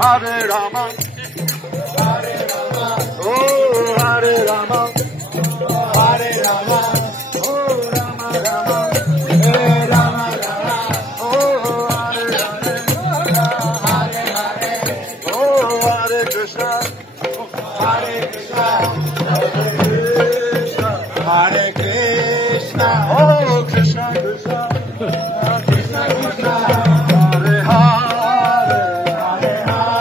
Hare Rama, oh Hare Rama, Hare Rama, oh Rama Rama, Hare Rama Rama, oh Hare Hare, Hare Hare, oh Hare Krishna, Hare Krishna, Hare Krishna, oh Krishna Krishna, Krishna Krishna, Hare Hare, Hare Hare,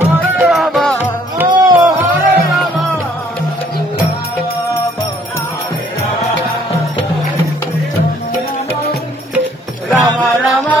Hare Rama, oh Hare Rama, Rama Rama,